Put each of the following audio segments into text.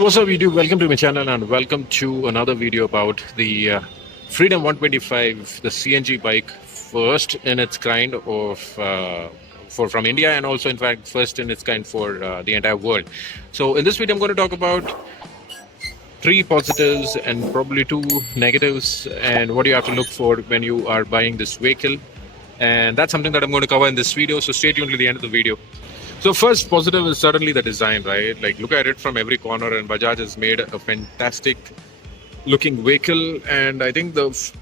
What's up, YouTube? Welcome to my channel and welcome to another video about the Freedom 125, the CNG bike, first in its kind of for from India, and also in fact first in its kind for the entire world. So in this video, I'm going to talk about three positives and probably two negatives, and what you have to look for when you are buying this vehicle. And that's something that I'm going to cover in this video. So stay tuned to the end of the video. So first positive is certainly the design, right? Like look at it from every corner, and Bajaj has made a fantastic looking vehicle. And I think the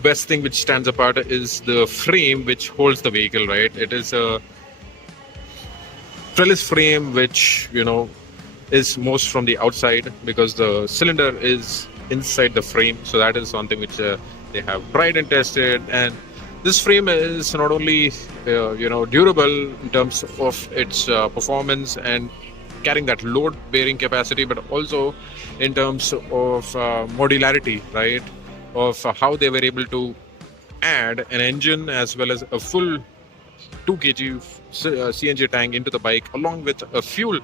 best thing which stands apart is the frame which holds the vehicle, right? It is a trellis frame which, is most from the outside, because the cylinder is inside the frame. So that is something which they have tried and tested. And this frame is not only durable in terms of its performance and carrying that load bearing capacity, but also in terms of modularity, right, of how they were able to add an engine as well as a full 2 kg CNG tank into the bike, along with a fuel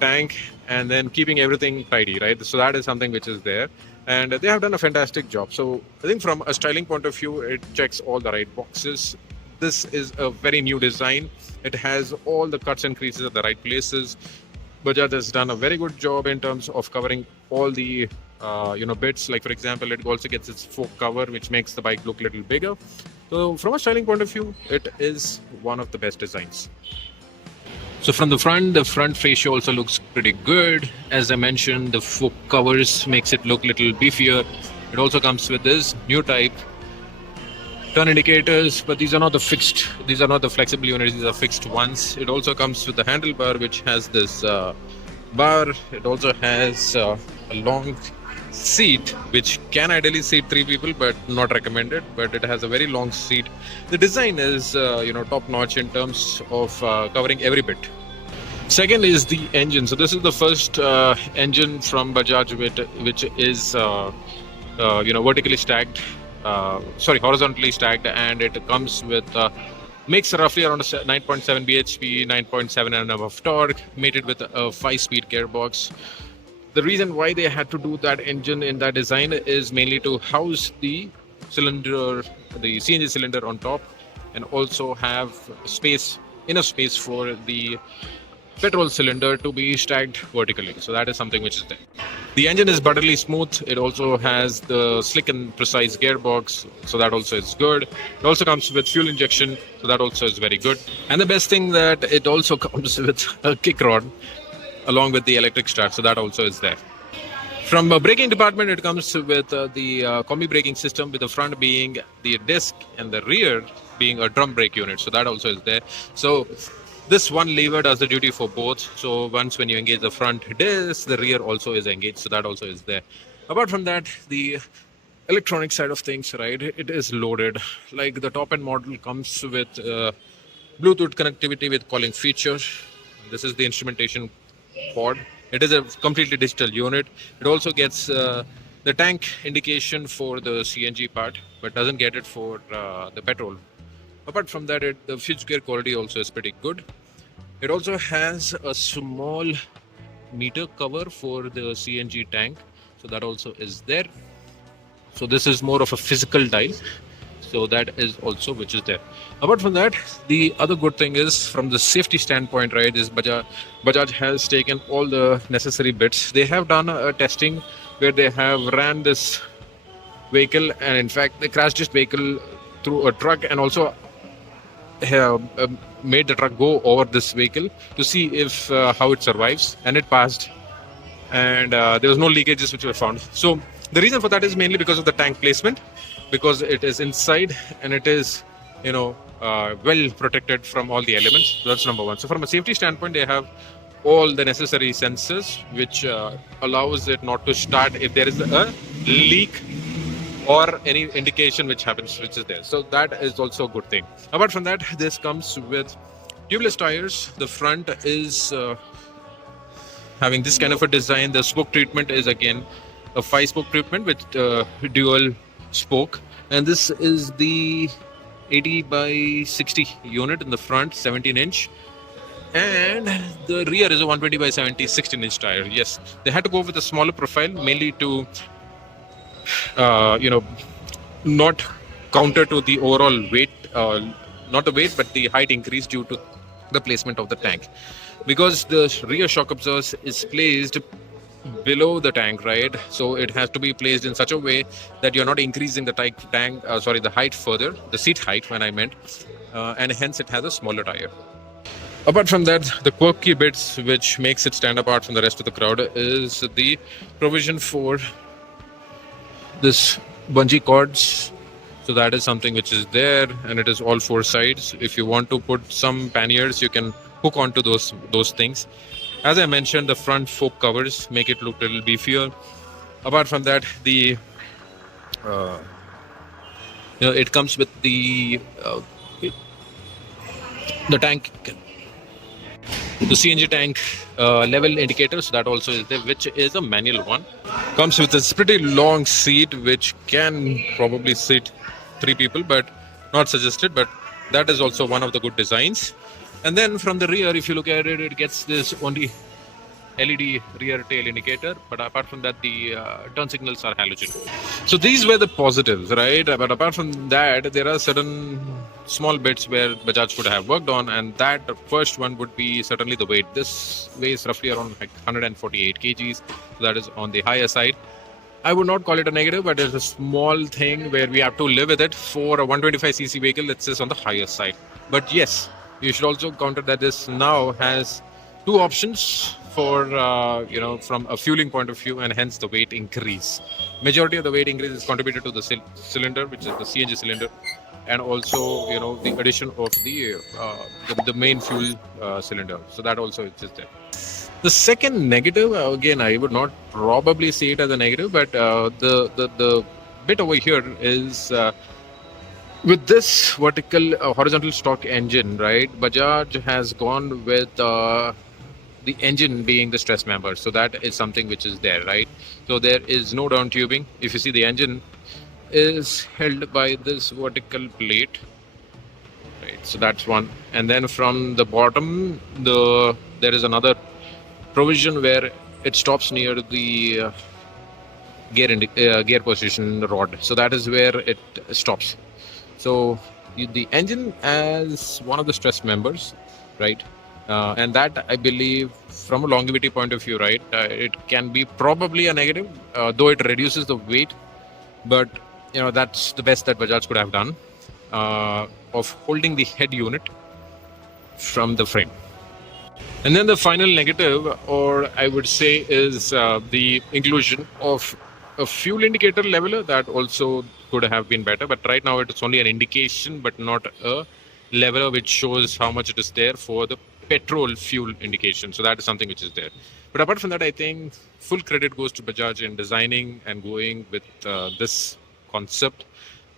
tank, and then keeping everything tidy, right? So that is something which is there, and they have done a fantastic job. So I think from a styling point of view, it checks all the right boxes. This is a very new design. It has all the cuts and creases at the right places. Bajaj has done a very good job in terms of covering all the bits. Like for example, it also gets its fork cover, which makes the bike look a little bigger. So from a styling point of view, it is one of the best designs. So from the front fascia also looks pretty good. As I mentioned, the fork covers makes it look a little beefier. It also comes with this new type turn indicators, but these are not the flexible units, these are fixed ones. It also comes with the handlebar, which has this bar. It also has a long seat, which can ideally seat 3 people, but not recommended. But it has a very long seat. The design is top notch in terms of covering every bit. Second is the engine. So this is the first engine from Bajaj which is vertically stacked, horizontally stacked, and it comes with makes roughly around 9.7 bhp, 9.7 Nm of torque, mated with a 5-speed gearbox. The reason why they had to do that engine in that design is mainly to house the cylinder, the CNG cylinder on top, and also have enough space for the petrol cylinder to be stacked vertically. So that is something which is there. The engine is buttery smooth. It also has the slick and precise gearbox, so that also is good. It also comes with fuel injection, so that also is very good. And the best thing that it also comes with a kick rod along with the electric start, so that also is there. From a braking department, it comes with the combi braking system, with the front being the disc and the rear being a drum brake unit, so that also is there. So this one lever does the duty for both. So once when you engage the front disc, the rear also is engaged, so that also is there. Apart from that, the electronic side of things, right, it is loaded. Like the top end model comes with Bluetooth connectivity with calling feature. This is the instrumentation pod. It is a completely digital unit. It also gets the tank indication for the CNG part, but doesn't get it for the petrol. Apart from that, the switchgear quality also is pretty good. It also has a small meter cover for the CNG tank, so that also is there. So this is more of a physical dial, so that is also which is there. Apart from that, the other good thing is from the safety standpoint, right, is Bajaj has taken all the necessary bits. They have done a testing where they have ran this vehicle, and in fact they crashed this vehicle through a truck, and also have made the truck go over this vehicle to see if how it survives, and it passed, and there was no leakages which were found. So the reason for that is mainly because of the tank placement, because it is inside and it is well protected from all the elements. That's number one. So from a safety standpoint, they have all the necessary sensors which allows it not to start if there is a leak or any indication which happens, which is there. So that is also a good thing. Apart from that, this comes with tubeless tires. The front is having this kind of a design. The spoke treatment is again a 5-spoke treatment with dual spoke, and this is the 80 by 60 unit in the front, 17-inch. And the rear is a 120 by 70 16-inch tire. Yes, they had to go with a smaller profile, mainly to not counter to the overall weight, not the weight, but the height increase due to the placement of the tank. Because the rear shock absorbers is placed below the tank, right? So it has to be placed in such a way that you're not increasing the the height further, the seat height when I meant, and hence it has a smaller tire. Apart from that, the quirky bits which makes it stand apart from the rest of the crowd is the provision for this bungee cords. So that is something which is there, and it is all four sides. If you want to put some panniers, you can hook onto those things. As I mentioned, the front fork covers make it look a little beefier. Apart from that, it comes with the tank, the CNG tank level indicator. So that also is there, which is a manual one. Comes with a pretty long seat, which can probably seat 3 people, but not suggested. But that is also one of the good designs. And then from the rear, if you look at it, it gets this only LED rear tail indicator, but apart from that, the turn signals are halogen. So these were the positives, right? But apart from that, there are certain small bits where Bajaj could have worked on, and that first one would be certainly the weight. This weighs roughly around 148 kgs, so that is on the higher side. I would not call it a negative, but it's a small thing where we have to live with it. For a 125cc vehicle, it's just on the higher side. But yes, you should also counter that this now has 2 options for from a fueling point of view, and hence the weight increase. Majority of the weight increase is contributed to the cylinder, which is the CNG cylinder, and also the addition of the main fuel cylinder. So that also is just there. The second negative, again, I would not probably see it as a negative, but the bit over here is with this horizontal stock engine, right? Bajaj has gone with the engine being the stress member. So that is something which is there, right? So there is no down tubing. If you see, the engine is held by this vertical plate, right? So that's one. And then from the bottom, there is another provision where it stops near the gear position rod. So that is where it stops. So the engine as one of the stress members, right? And that, I believe, from a longevity point of view, right, it can be probably a negative, though it reduces the weight. But that's the best that Bajaj could have done, of holding the head unit from the frame. And then the final negative, or I would say, is the inclusion of a fuel indicator leveler. That also could have been better, but right now it's only an indication, but not a leveler which shows how much it is there for the petrol fuel indication. So that is something which is there. But apart from that, I think full credit goes to Bajaj in designing and going with this concept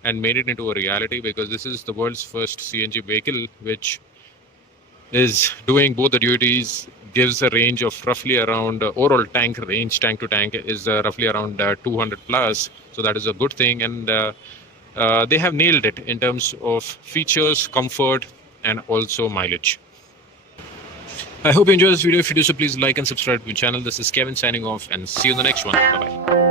and made it into a reality, because this is the world's first CNG vehicle which is doing both the duties, gives a range of roughly around overall tank range, tank to tank is roughly around 200 plus. So that is a good thing, and they have nailed it in terms of features, comfort, and also mileage. I hope you enjoyed this video. If you do so, please like and subscribe to my channel. This is Kevin signing off, and see you in the next one. Bye bye.